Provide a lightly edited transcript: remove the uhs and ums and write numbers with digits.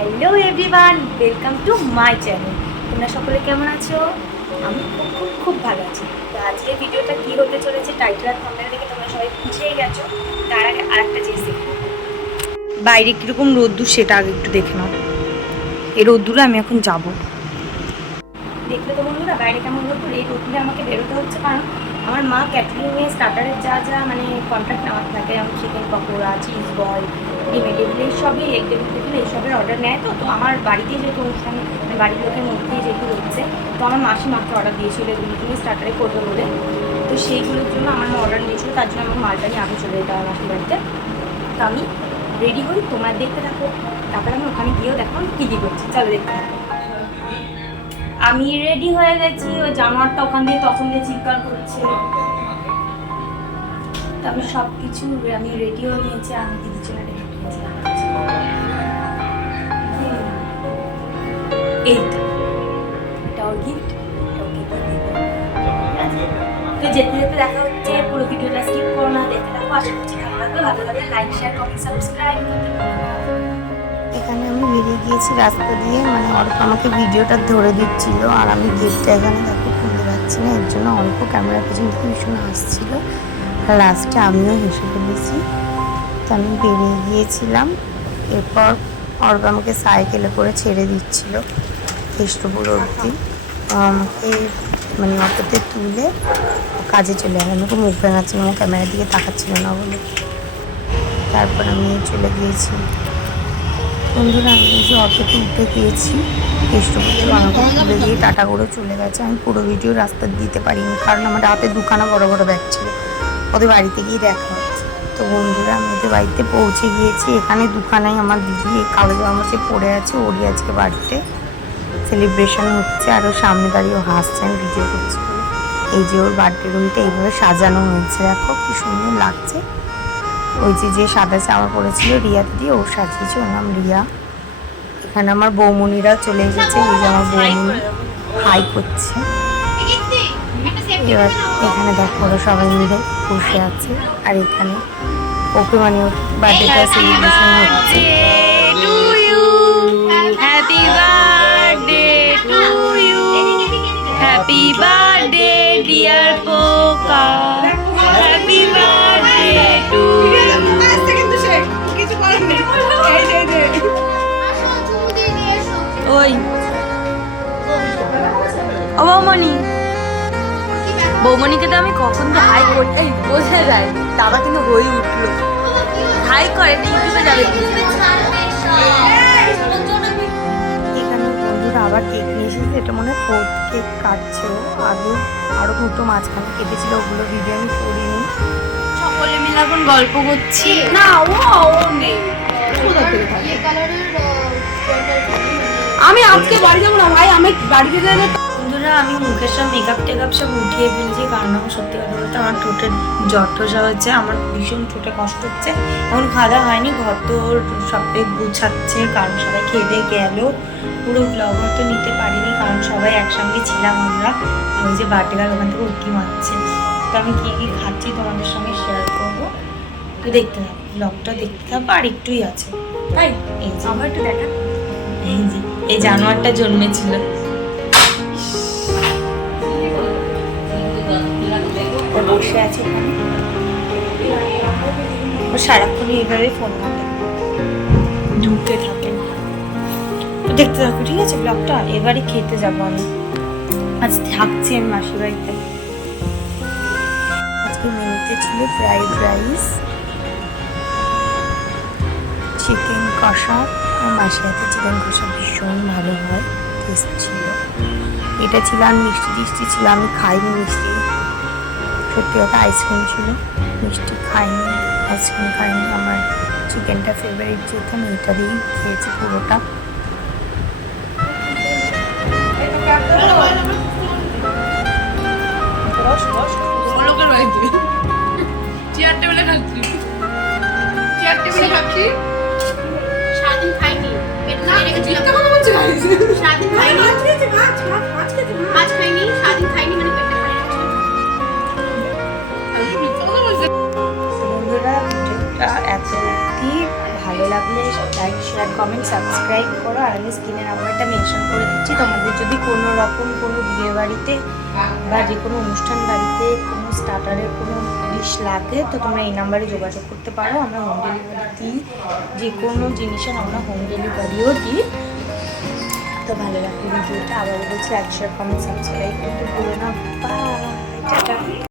Hello everyone, welcome to my channel. তোমরা সকলে কেমন আছো? আমি খুব খুব খুব ভালো আছি। তো আজকের ভিডিওটা কী হতে চলেছে টাইটেল আর থাম্বনেল দেখে তোমরা সবাই বুঝেই গেছো। তার আগে আরেকটা জিনিস দেখো, বাইরে কীরকম রোদ্দুর সেটা আগে একটু দেখে নাও। এই রোদ্দুরে আমি এখন যাব। দেখলে তো বন্ধুরা বাইরে কেমন রোদ্দুর। এই রোদ্দুরে আমাকে বেরোতে হচ্ছে কারণ আমার মা ক্যাটারিংয়ে স্টার্টারের যা যা মানে কন্ট্রাক্ট নেওয়া থাকে, যেমন চিকেন পকোড়া, চিজ বল, ডিমের টেবিল, এইসবই এগ টেবিল এইসবের অর্ডার নেয়। তো আমার বাড়িতেই যেহেতু অনুষ্ঠান, বাড়ির লোকের মধ্যেই যেহেতু হচ্ছে, তো আমার মাসি মাকে অর্ডার দিয়েছিল এগুলো তুমি স্টার্টারে করবে বলে। তো সেইগুলোর জন্য আমার মা অর্ডার নিয়েছিল, তার জন্য আমার মালটা নিয়ে আগে চলে যেতে হবে মাসির বাড়িতে। তো আমি রেডি হই, তোমার দেখতে থাকো, তারপরে আমি ওখানে গিয়েও দেখো কী কী করছি, চলো দেখতে থাকো। আমি রেডি হয়ে গেছি, ওই জানোয়ারটা ওখান দিয়ে তখন দিয়ে চিৎকার করছে। আমি সব কিছু আমি রেডি হয়ে নিয়েছি, আমি দিদির জন্য রেডি হয়েছি। এইটা এটা ওর গিফট, তো যেতে যেতে দেখা হচ্ছে। পুরো ভিডিওটা স্কিপ করো না, দেখতে থাকো। আশা করছি ভালো লাগবে। ভালো লাগলে লাইক, শেয়ার, কমেন্ট, সাবস্ক্রাইব করতে ভুলো না। এখানে আমি বেরিয়ে গিয়েছি রাস্তা দিয়ে, মানে অল্প আমাকে ভিডিওটা ধরে দিচ্ছিল, আর আমি গেটটা এখানে দেখো খুলতে পারছি না, এর জন্য অল্প ক্যামেরা পেছন থেকে ভীষণ আসছিল। লাস্টে আমিও হেসে ফেলেছি। তো আমি বেরিয়ে গিয়েছিলাম, এরপর অর্ব আমাকে সাইকেলে করে ছেড়ে দিচ্ছিল কেষ্টপুর অবধি। আমাকে মানে অটোতে তুলে কাজে চলে গেল। আমাকে মুখ ভেঙাচ্ছিল, আমার ক্যামেরার দিকে তাকাচ্ছিল না বলে। তারপর আমি চলে গিয়েছি। বন্ধুরা, আমি যে অটোতে উঠে গিয়েছি, কেষ্টপুরকে আমাকে তুলে দিয়ে টাটা করে চলে গেছে। আমি পুরো ভিডিও রাস্তা দিতে পারিনি, কারণ আমার রাতে দুখানা বড় বড় ব্যাগ ছিল। ওদের বাড়িতে গিয়ে দেখা হচ্ছে। তো বন্ধুরা, আমি ওদের বাড়িতে পৌঁছে গিয়েছি। এখানে দুখানায় আমার দিদি এই কালো জামা সে পড়ে আছে, ওরই আজকে বাড়িতে সেলিব্রেশন হচ্ছে, আর ওর সামনে দাঁড়িয়ে ও হাসছে, আমি ভিডিও করছি। এই যে ওর বার্থডে রুমটা এইভাবে সাজানো হয়েছে, দেখো কি সুন্দর লাগছে। ওই যে সাদা জামা পরেছিল রিয়া দিদি, ও সাজিয়েছে, ওর নাম রিয়া। এখানে আমার বৌমনিরাও চলে এসেছে। এই যে আমার বৌমনি হাই করছে। এবার এখানে দেখো ওরা সবাই মিলে বসে আছে, আর এখানে ওকে মানে বার্থডেটা সেলিব্রেশন হচ্ছে। Happy birthday to you, happy birthday dear Poka, happy birthday to you. ওই ও বৌমনি, বৌমনিকে তো আমি কখন তো হাই করতে বোঝা যায়, দাদা কিন্তু হয়ে উঠলো, হাই করে ইউটিউবে যাবে। এখানে বন্ধুরা আবার কেক নিয়ে এসেছে, এটা মনে হয় 4th কেক কাটছে ও। আগে আরও দুটো মাঝখানে কেটেছিল, ওগুলো ভিডিও আমি করিনি। সকলে মিলে এখন গল্প করছি। না ও নেই, আমি আজকে বাড়ি যাবো না ভাই, আমি বাড়িতে যাবো। বন্ধুরা, আমি মুখের সব মেকআপ টেকআপ সব উঠিয়ে ফেলেছি, কারণ আমার সত্যি কথা বলতে আমার ঠোঁটের জ্বর ঠোসা হচ্ছে, আমার ভীষণ ঠোঁটে কষ্ট হচ্ছে। এখন খাওয়া হয়নি, ঘর তো সবাই গুছাচ্ছে, কারণ সবাই খেতে গেল। পুরো ব্লগ তো নিতে পারিনি, কারণ সবাই একসঙ্গে ছিলাম আমরা। ওই যে বার্থডে গার্ল ওখান থেকে উঠকি মারছে। তো আমি কী কী খাচ্ছি তোমাদের সঙ্গে শেয়ার করবো, তো দেখতে থাকো, ব্লগটা দেখতে থাকো। আর একটুই আছে তাই, এই যে আমার একটু দেখা, এই যে এই জানোয়ারটা জন্মেছিল, বসে আছে এখানে, ও সারাক্ষণই এইভাবে ফোন ঘাটে, ঢুকতে থাকে। তো দেখতে থাকো, ঠিক আছে ব্লগটা। এবারে খেতে যাবো আমি, আজ থাকছি আমি মাসির বাড়িতে। আজকে মেনুতে ছিল ফ্রাইড রাইস, চিকেন কষা, আর মাসির হাতে চিকেন কষা ভীষণ ভালো হয়, টেস্ট ছিল। এটা ছিল, আর মিষ্টি টিষ্টি ছিল, আমি খাইনি মিষ্টি। সত্যি কথা, আইসক্রিম ছিল, মিষ্টি খাইনি, আইসক্রিম খাইনি। আমার চিকেনটা ফেভারিট যেহেতু, আমি এটা দিয়েই খেয়েছি পুরোটা। সারাদিন খাইনি, মাছ খাইনি, সারাদিন খাইনি, মানে পেটে খালি বন্ধুরা, ভিডিওটা এত অবধি ভালো লাগলে লাইক শেয়ার কমেন্ট সাবস্ক্রাইব করো। আর আমি স্ক্রিনের নাম্বারটা মেনশন করে দিচ্ছি। তোমাদের যদি কোনো রকম কোনো বিয়ে বাড়িতে বা যে কোনো অনুষ্ঠান বাড়িতে কোনো স্টার্টারের কোনো ডিশ লাগে তো তোমরা এই নাম্বারে যোগাযোগ করতে পারো। আমরা হোম ডেলিভারি দিই, যে কোনো জিনিসের আমরা হোম ডেলিভারিও দিই। তো ভালো লাগবে ভিডিওটা, আবার বলছি লাইক শেয়ার কমেন্ট সাবস্ক্রাইব করতে ভুলো না। Bye, tata.